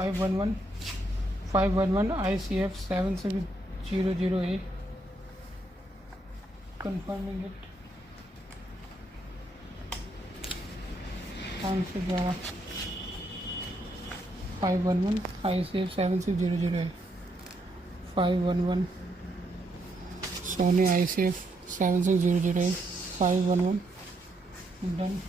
511 ICF 7600A, confirming it. Thanks to Java. 511 ICF 7600A, 511 Sony ICF 7600A, 511 done.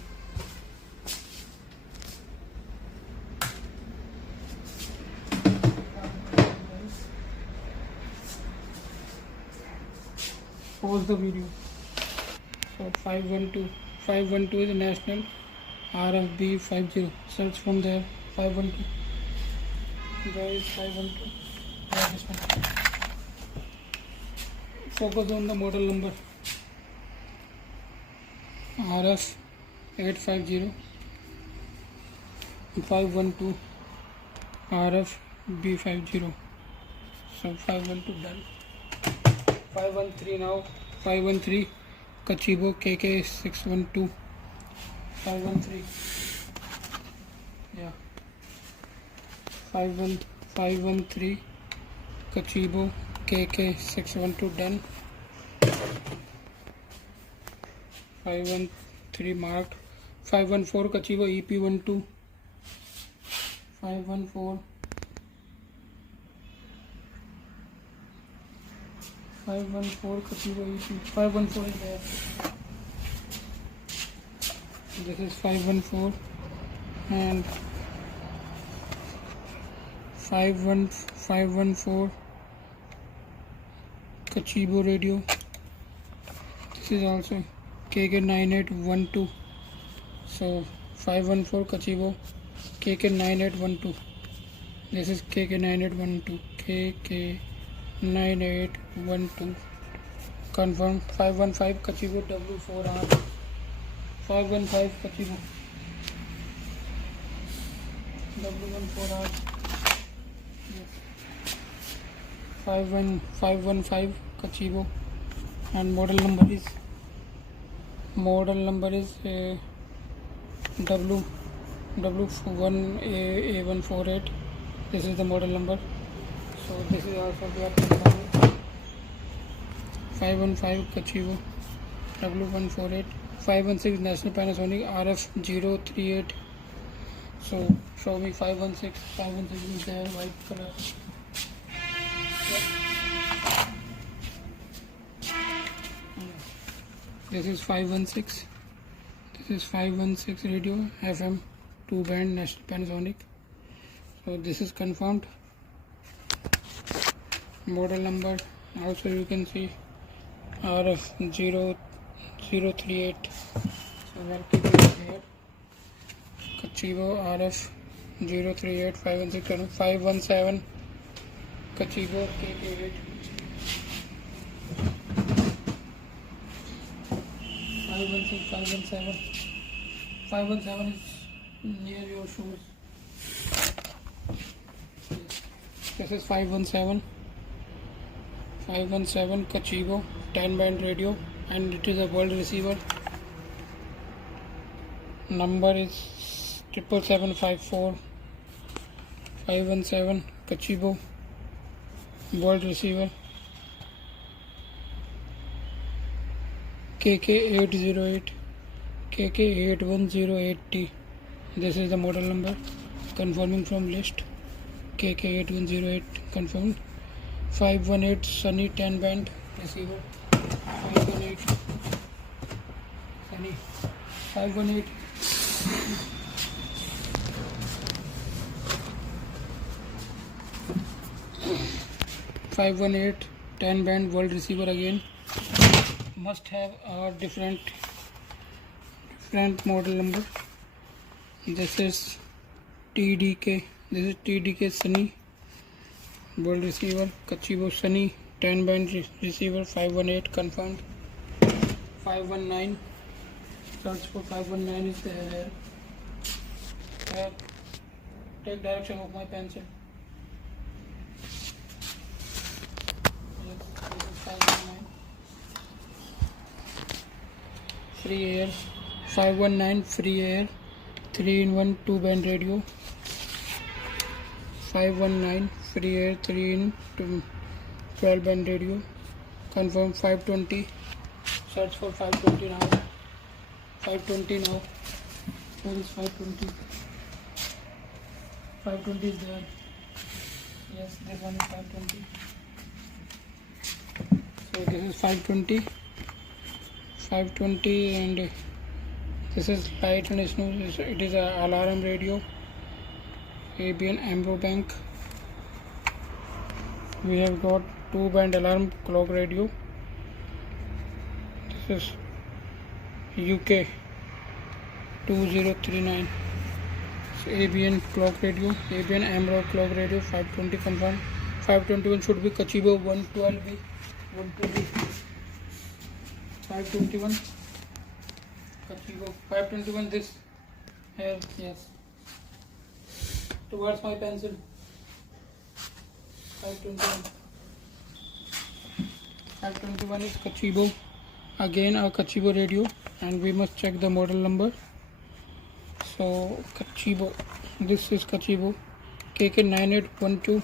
Pause the video. So 512 is a national RFB 50. Search from there. 512. There is 512. Yeah, this one. Focus on the model number. RF 850 512 RF B50. So 512 done. 513 now. 513 Kachibo KK612. 513. Yeah. 513 Kachibo KK612 done. 513 marked. 514 Kachibo EP12. 514 Kachibo EP. 514 is there. This is 514 and 514 Kachibo radio. This is also KK9812. So 514 Kachibo KK9812. This is KK9812. KK9812. Confirm. 515 Kachibo W4R. 515 Kachibo W14R. Yes. 515 Kachibo, and model number is W1A148. This is the model number. So this is also we are confirming. 515 Kachibo W148. 516 National Panasonic RF038. So show me 516. 516 is there, white color. This is 516. This is 516 radio FM 2 band National Panasonic. So this is confirmed. Model number also you can see RF038. So we'll keep it here. Kachibo RF038 516 517 Kachibo KK8. 517 517 is near your shoes. This is 517 Kachibo 10 band radio, and it is a world receiver. Number is 77754. 517 Kachibo world receiver. KK808 KK8108T. This is the model number. Confirming from list. KK8108 confirmed. 518 Sunny 10 band receiver. 518 Sunny. 518 10 band world receiver again. Must have a different model number. This is TDK. This is TDK Sunny world receiver. Kachibo Sunny 10 band receiver. 518 confirmed. 519. Search for 519 is there. Take direction of my pencil. Yes, this is 519. Free air. 519 free air. 3-in-1 2 band radio. 519 free air 3 in 12 band radio. Confirm 520. Search for 520 now. 520 now. Where is 520? 520 is there. Yes, this one is 520. So this is 520. 520 and this is light and snooze. It is an alarm radio. ABN Amro Bank. We have got 2-band alarm clock radio. This is UK 2039. So ABN clock radio, ABN Amro clock radio. 520 confirmed. 521 should be Kachibo 112B. 112B. 521 Kachibo. 521 this here, yes. Towards my pencil. 521. 521 is Kachibo. Again a Kachibo radio, and we must check the model number. So Kachibo, this is Kachibo KK9812.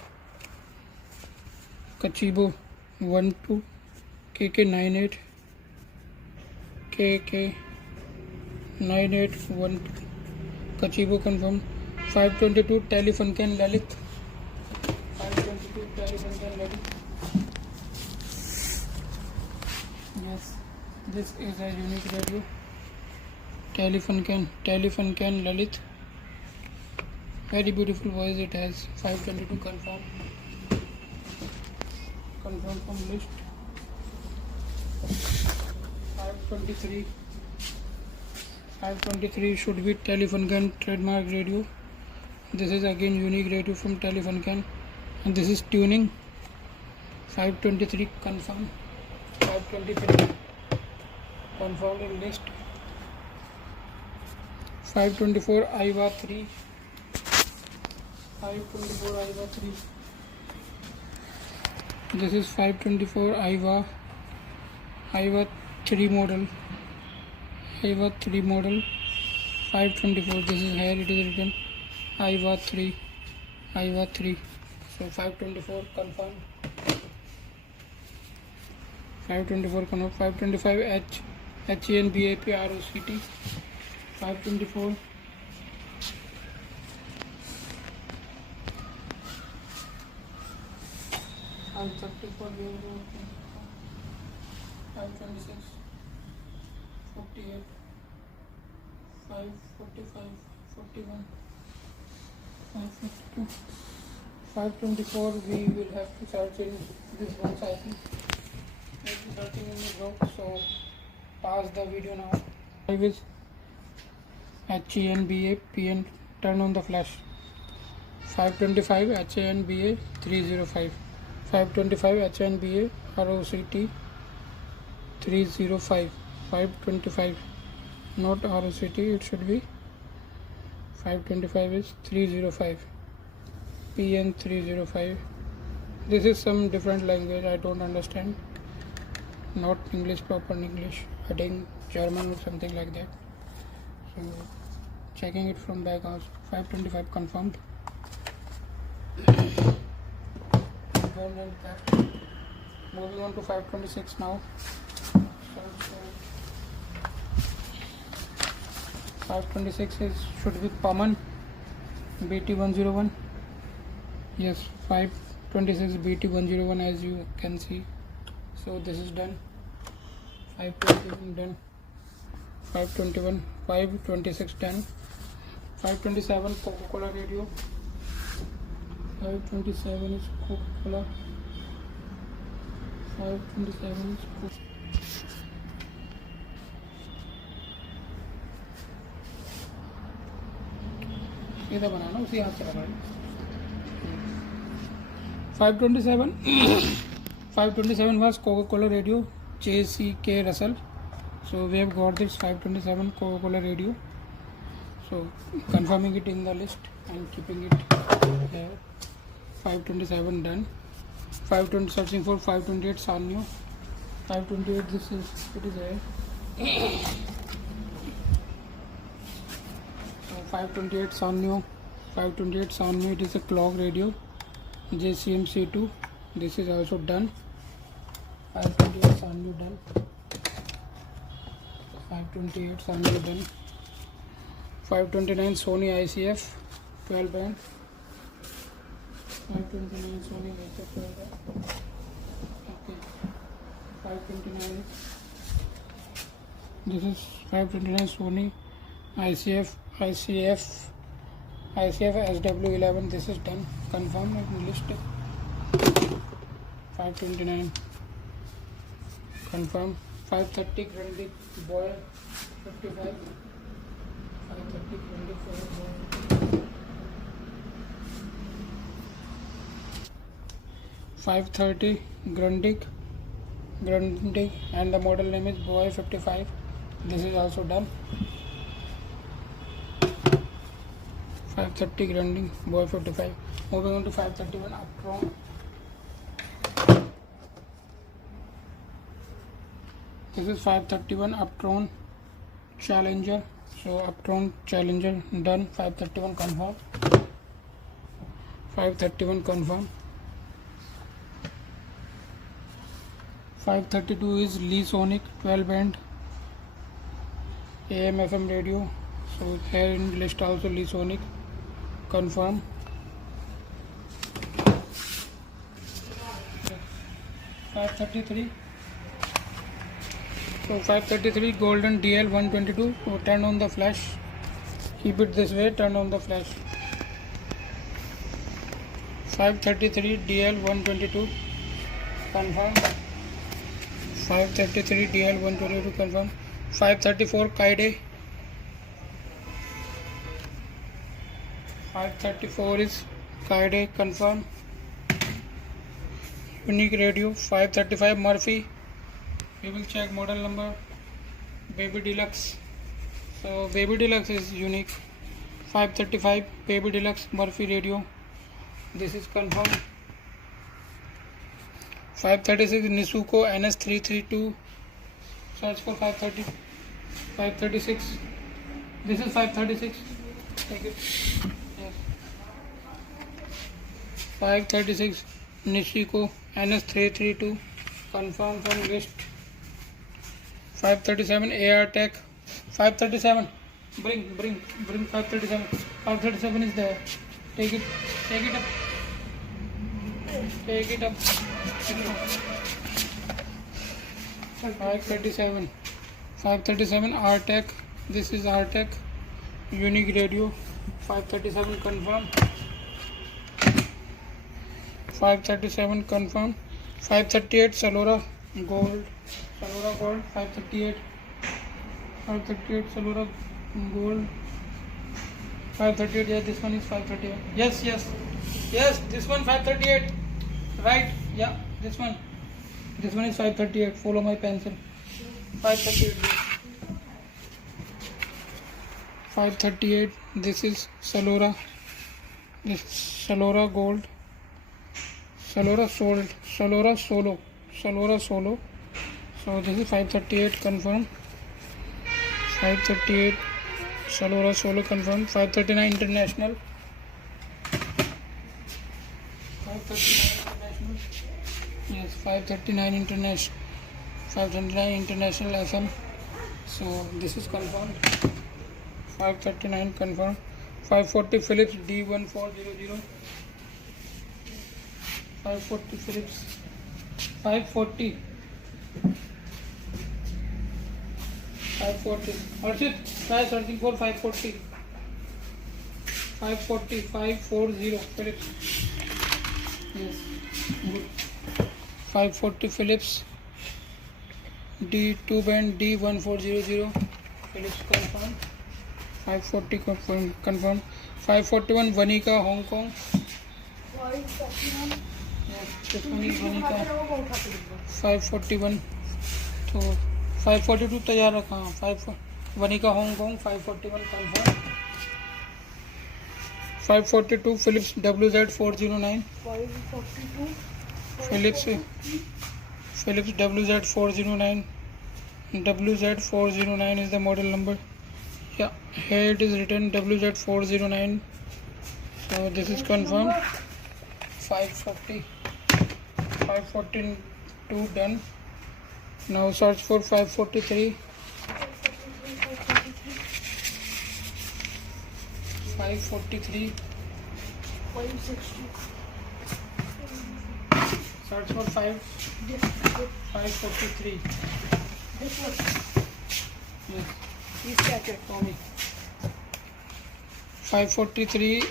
Kachibo 12 KK98 KK9812. Kachibo confirmed. 522 Telefunken Lalit. 522 Telefunken Lalit. Yes, this is a unique radio. Telefunken Lalit. Very beautiful voice it has. 522 confirmed. Confirm from list. 523. 523 should be Telefunken trademark radio. This is again unique radio from Telefunken, and this is tuning. 523 confirmed. 523 confirmed in list. 524 IVA 3. 524 IVA 3. This is 524 IVA 3 model. IVA 3 model. 524. This is here it is written IVA 3. IVA 3. So 524 confirmed. 524 confirmed. 525 HENBAP ROCT. 524. And 34 526 48 545 41 552 524. We will have to search in this box. I think maybe searching in the box, so pause the video now. I will HENBA PN, turn on the flash. 525 HENBA 305. 525 HNBA ROCT 305. 525, not ROCT, it should be 525 is 305. PN 305. This is some different language, I don't understand. Not English, proper English. I think German or something like that. So checking it from back also. 525 confirmed. Moving on to 526 now. 526 is should be common BT101. Yes, 526 BT101 as you can see. So this is done. 521 done. 521, 526 done. 527 Coca-Cola radio. 527 is Coca-Cola. 527 is Coca-Cola. इधर बनाना उसी हाथ से लगा 527 527 was Coca-Cola radio JCK Russell. So we have got this 527 Coca-Cola radio. So confirming it in the list and keeping it here. 527 done. 520 searching for 528 Sanyo. 528 this is it is here. So 528 Sanyo 528 Sanmi, it is a clock radio. JCM C2, this is also done. 528 Sanmi done. 528 Sanmi done. 529 Sony ICF 12 band. 529 Sony ICF 12 band. Okay. 529. This is 529 Sony ICF SW11. This is done. Confirm and list. 529. Confirm. 530 Grundig Boyle 55. 530 Grundig Boyle. 530 Grundig and the model name is Boy 55. This is also done. 530 Grundig Boy 55. Moving on to 531 Uptron. This is 531 Uptron Challenger. So Uptron Challenger done. 531 confirm. 531 confirm. 532 is Lee Sonic 12 band AM FM radio. So here in list also Lee Sonic. Confirm. 533. So 533 Golden DL 122. So turn on the flash. Keep it this way. Turn on the flash. 533 DL 122. Confirm. 533 DL 122 confirm. 534 Kaide. 534 is Kaide confirm. Unique radio 535 Murphy. We will check model number. Baby Deluxe. So Baby Deluxe is unique. 535 Baby Deluxe Murphy radio. This is confirmed. 536 Nisuko NS332. Search for 530. 536. This is 536. Take it. Yes. 536 Nisuko NS332. Confirm from list. 537 AR Tech. 537. Bring 537. 537 is there. Take it up. Take it up. 537. 537 R-Tech. This is R-Tech. Unique radio. 537 confirm. 537 confirm. 538 Salora Gold. 538. 538 Salora Gold. 538. Yeah, this one is 538. Yes. This one 538. Right. Yeah. This one is 538. Follow my pencil. 538. 538. This is Salora. This Salora Gold. Salora Solo. So this is 538 confirm. 538 Salora Solo confirm. 539 International. 539 International. Yes, 539 International. 539 International FM. So this is confirmed. 539 confirmed. 540 Philips D1400. 540 Philips. 540. Arshit, try searching for 540. 540 Philips. Yes, good. 540 Philips. D2 band D1400. Philips confirm. 540 confirm. 541 Vanica Hong Kong. 541. Yes, this one is Vanica. 541. So 542 तैयार रखा. 5 Vanica Hong Kong. 541 confirm. 542 Philips WZ409. 542. Philips WZ409. WZ409 is the model number. Yeah, here it is written WZ409. So this is confirmed. 542 done. Now search for 543. 543. 560. Search for 543. This one. Yes. Please catch it for me. 543.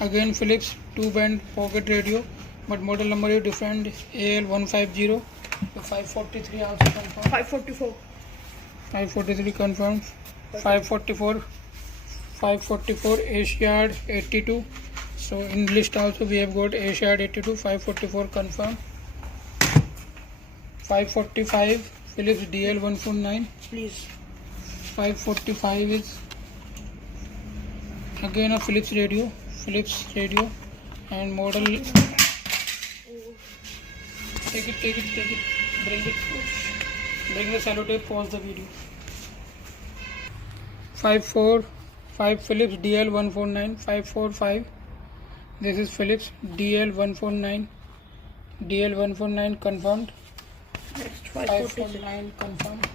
Again Philips 2-band pocket radio, but model number is different. AL150. So 543 also confirmed. 544. 543 confirmed. 544. 544 Asiad 82. So in list also we have got Asiad 82. 544 confirmed. 545 Philips DL149. Please. 545 is again a Philips radio, and model. Take it. Bring the sellotape. Pause the video. 545 Philips DL149. 545. This is Philips DL149. DL149 confirmed. Next 549 confirmed.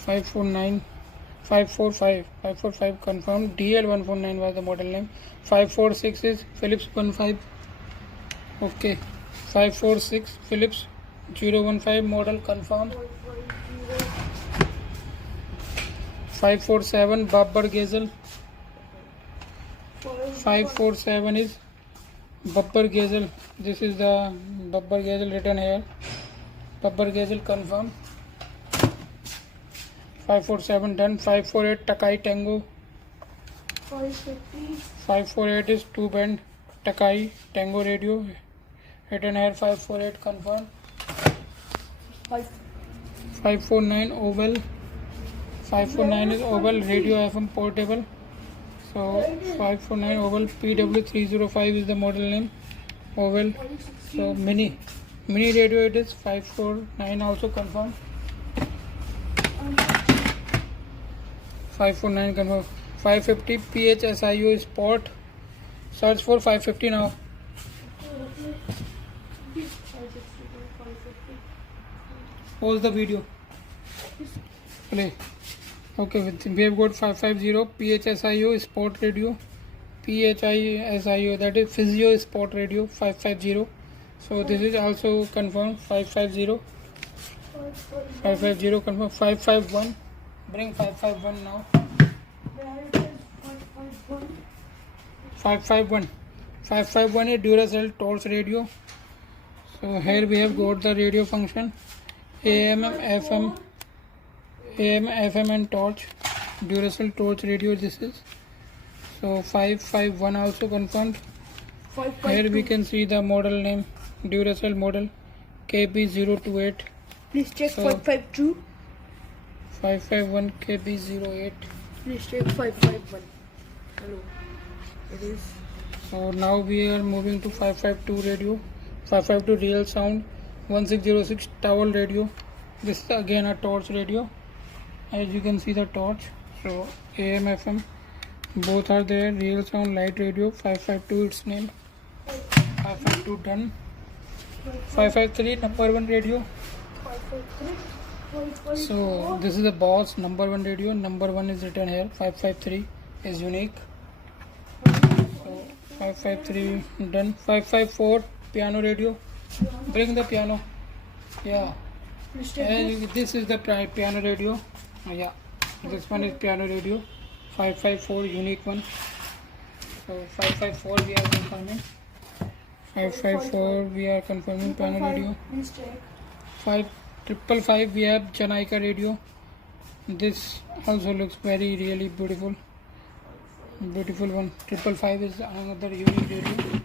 549. 545 confirmed. DL149 was the model name. 546 is Philips 15. Okay. 546 Philips 015 model confirmed. 547 Babbar Gazel. 547 is Babbar Gazel. This is the Babbar Gazel written here. Babbar Gazel confirmed. 547 done. 548 Takai Tango. 550. 548 is 2-band Takai Tango radio. Written here 548 confirmed. 549 Oval. 549 is Oval radio FM portable. So 549 Oval PW305 is the model name. Oval. So mini radio it is. 549 also confirmed. 549 confirmed. 550 PHSIO Sport. Search for 550 now. Pause the video. Play. Okay, we have got 550 PHSIO Sport Radio. PHISIO, that is Physio Sport Radio 550. So this is also confirmed. 550 confirmed. 551. Bring 551 now. 551. 551 is Duracell torch radio. So here we have got the radio function. AM, FM and torch. Duracell torch radio this is. So 551 also confirmed. Here we can see the model name. Duracell model KB028. Please check So- 552. 551 KB08. Please check 551. Hello. It is. So now we are moving to 552 radio. 552 real sound. 1606 towel radio. This is again a torch radio. As you can see the torch. So AM FM both are there. Real sound light radio. 552 its name. 552 done. 553 number one radio. 553. So this is the Boss number one radio. Number one is written here. 553 is unique. So 553 done. 554 piano radio. Bring the piano. Yeah. Please check And this is the piano radio. Yeah. This one is piano radio. 554 unique one. So 554 we are confirming. 554 we are confirming piano radio. Please check. 555 we have Jamaica radio. This also looks very really beautiful. Beautiful one. 555 is another unique radio.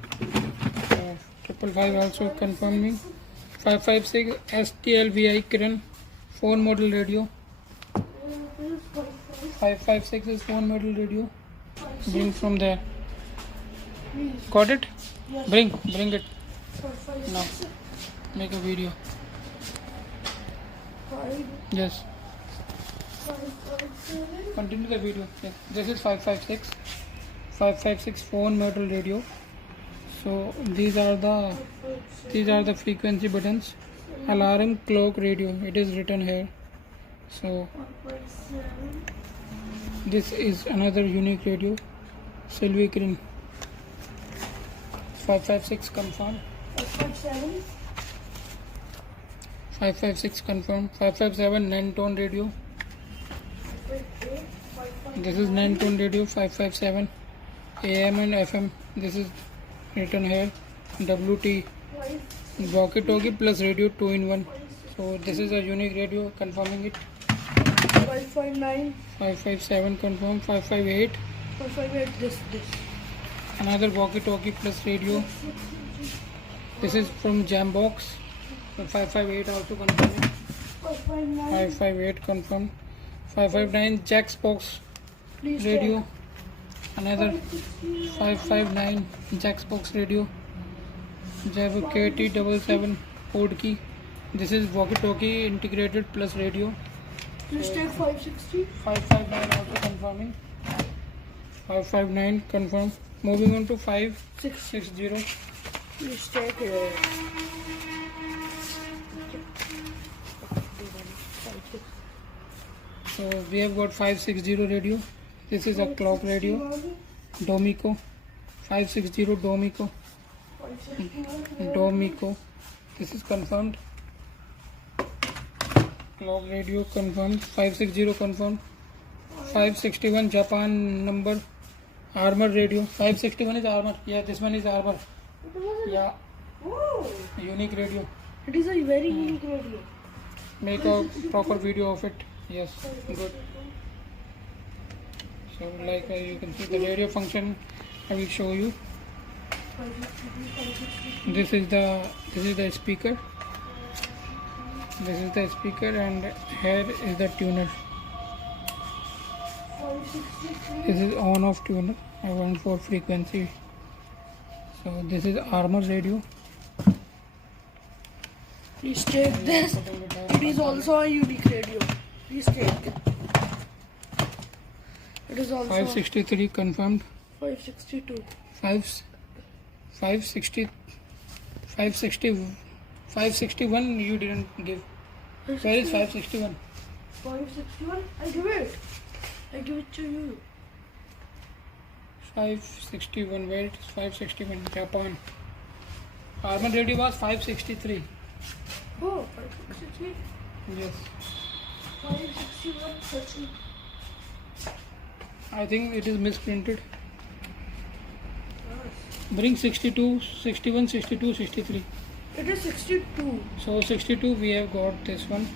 555 also confirming. 556 STLVI Kiran phone model radio. 556 is phone model radio. Bring from there. Got it? Yes. Bring it. 556. Now make a video. 5. Yes. Continue the video. Yes. This is 556. 556 phone model radio. So these are the frequency buttons. Alarm clock radio. It is written here. So this is another unique radio. Sylvie Green. 556 confirm. 556 confirm. 557 9-tone radio. This is 9-tone radio. 557 AM and FM. This is written here. WT walkie-talkie plus radio 2-in-1. So this is a unique radio. Confirming it. 559. 557 confirm. 558 558. This. another walkie-talkie plus radio. This is from Jambox. So 558 also confirm. 559. 558 confirm. 559 Jackbox Please radio. Another 559 Jackbox radio. Java KT77 code key. This is walkie-talkie integrated plus radio. Please take 560. 559 also confirming. 559 confirm. Moving on to 560. Please take So we have got 560 radio. This is a clock radio. Domico. 560 Domico. Domico. This is confirmed. Clock radio confirmed. 560 confirmed. 561 Japan number. Armor radio. 561 is armor. Yeah, this one is armor. Yeah, Oh, unique radio. it is a very unique radio. Make a proper video of it. Yes, good. So like you can see the radio function. I will show you. This is the speaker. This is the speaker, and here is the tuner. 563. This is on off tuner. I want for frequency. So this is armor radio. Please take this. It is also a unique radio. Please take it. It is also 563 confirmed. 562. 560 561 you didn't give. Where is 561? 561. I give it. I give it to you. 561. Where it is 561? Japan. Armor radio was 563. Oh, 563. Yes. 561. 30. I think it is misprinted. Bring 62, 61, 62, 63. It is 62. So 62 we have got this one.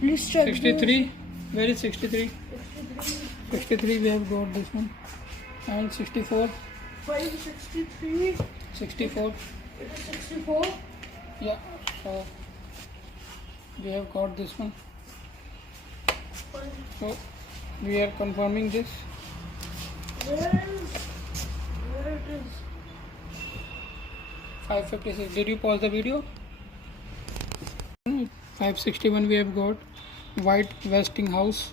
Please check. 63. Where is 63? 63. 63 we have got this one. And 64. 563. 64. It is 64. Yeah. So we have got this one. So we are confirming this. Where it is? 556. Did you pause the video? 561 we have got White Westinghouse.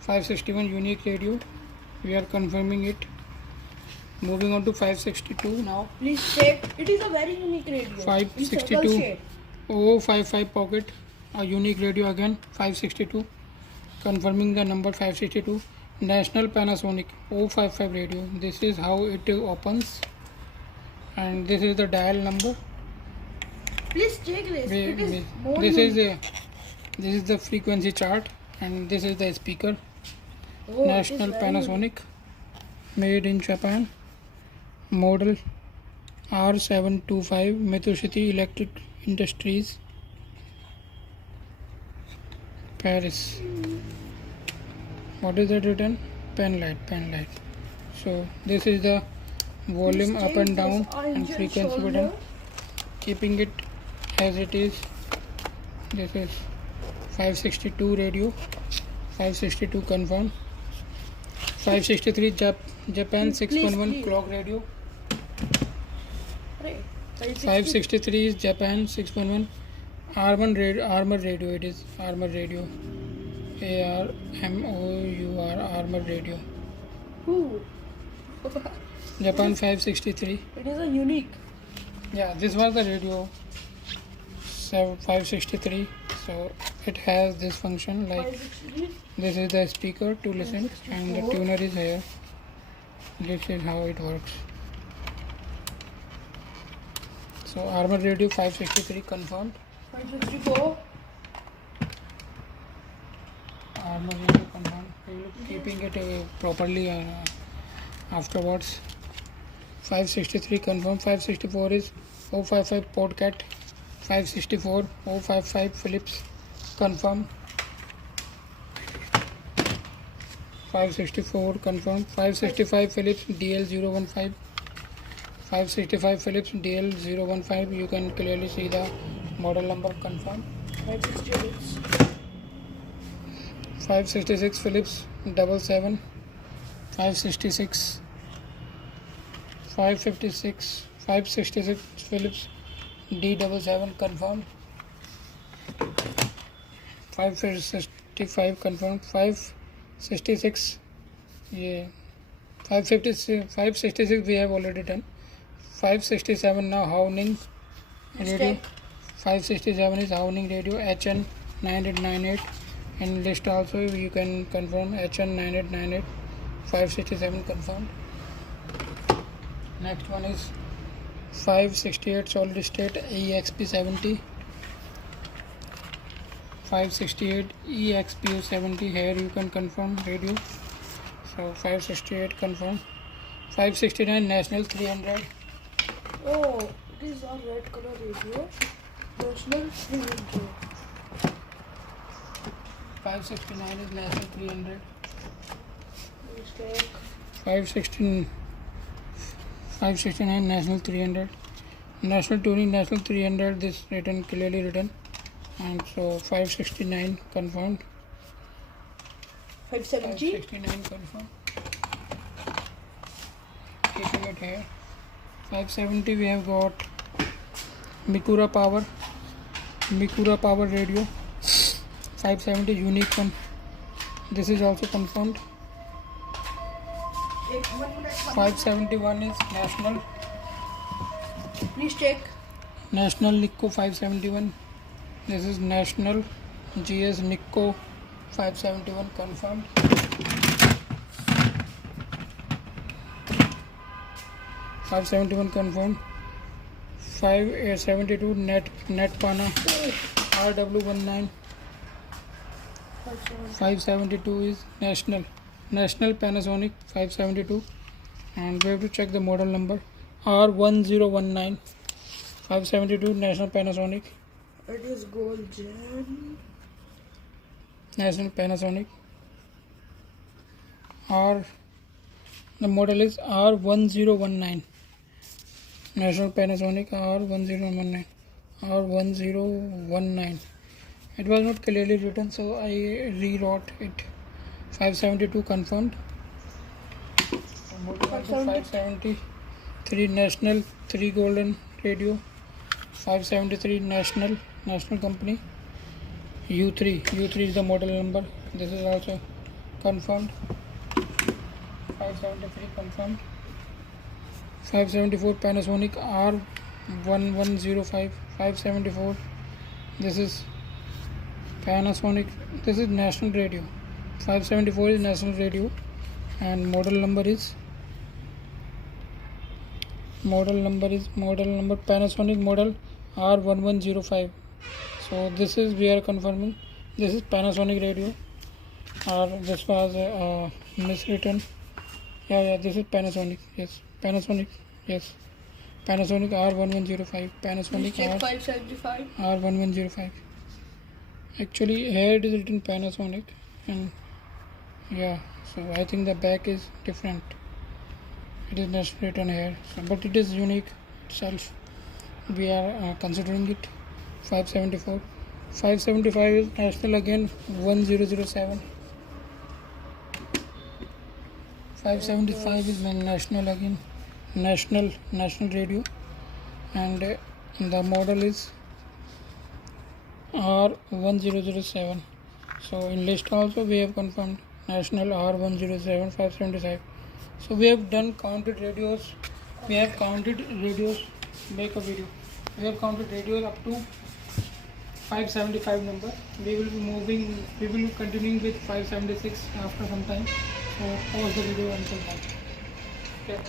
561 unique radio. We are confirming it. Moving on to 562 now. Please check. It is a very unique radio. In 562. circle shape. 055 pocket. A unique radio again. 562. Confirming the number 562. National Panasonic 055 radio. This is how it opens. And this is the dial number. Please check this. It is more This unique. is the frequency chart, and this is the speaker. Oh, it is National very Panasonic, made in Japan, model R725, Mitsubishi Electric Industries, Paris. What is that written? Pen light. So this is the volume Please up check and down this and engine frequency shoulder. button. Keeping it as it is. This is 562 radio. 562 confirm. 563 Japan 611 please. clock radio. Right. 563 is Japan 611 armor radio. It is armor radio. ARMOUR, Armor Radio. Ooh. Japan 563. It is a unique. Yeah, this was the radio 563. So it has this function like 563. this is the speaker to listen and the tuner is here. This is how it works. So Armor Radio 563 confirmed. 564. Armor Radio confirmed. We will keeping it properly afterwards. 563 confirmed. 564 is 055 Podcat. 564 055 Philips confirmed. 564 confirmed. 565 Philips DL015. 565 Philips DL015. You can clearly see the model number confirmed. 566. 566 Philips 77. 566 556 566 Philips D77 confirmed. 565 confirmed. 566 yeah 566 we have already done. 567 now Howning radio. Mistake. 567 is Howning radio HN9898. In list also you can confirm HN9898. 567 confirmed. Next one is 568 solid state EXP70. 568 EXP70 here you can confirm radio. So 568 confirm. 569 National 300. Oh, it is a red color radio. National 300. 569 is National 300. Mistake. 569 National 300. National Touring National 300. This written clearly written. And so 569 confirmed. 570. 569 confirmed. Keeping it here. 570 we have got Mikura Power radio. 570 unique one. This is also confirmed. 571 is National. Mistake. National Nikko 571. This is National GS Nikko 571 confirmed. 571 confirmed. 572 Netpana RW19. 572 is National Panasonic 572, and we have to check the model number R1019. 572 National Panasonic. It is gold gem. National Panasonic. The model is R1019. National Panasonic R1019. R1019. It was not clearly written, so I rewrote it. 572 confirmed. 573 National 3 golden radio. 573 National company. U3 is the model number. This is also confirmed. 573 confirmed. 574 Panasonic R1105. 574. This is Panasonic. This is National radio. 574 is National radio, and model number Panasonic model R1105. So this is we are confirming. This is Panasonic radio, or this was miswritten. Yeah, this is Panasonic. Yes, Panasonic. Yes, Panasonic R1105. Panasonic Mistake 575. R1105. Actually, here it is written Panasonic, and yeah, so I think the back is different. It is not written here, so, but it is unique itself. We are considering it. 574. 575 is National again 1007. 575 is National again. National radio, and the model is R1007. So in list also we have confirmed national R107 575. So we have done counted radios. We have counted radios. Make a video. We have counted radios up to 575 number. We will be moving. We will be continuing with 576 after some time. So pause the video until now.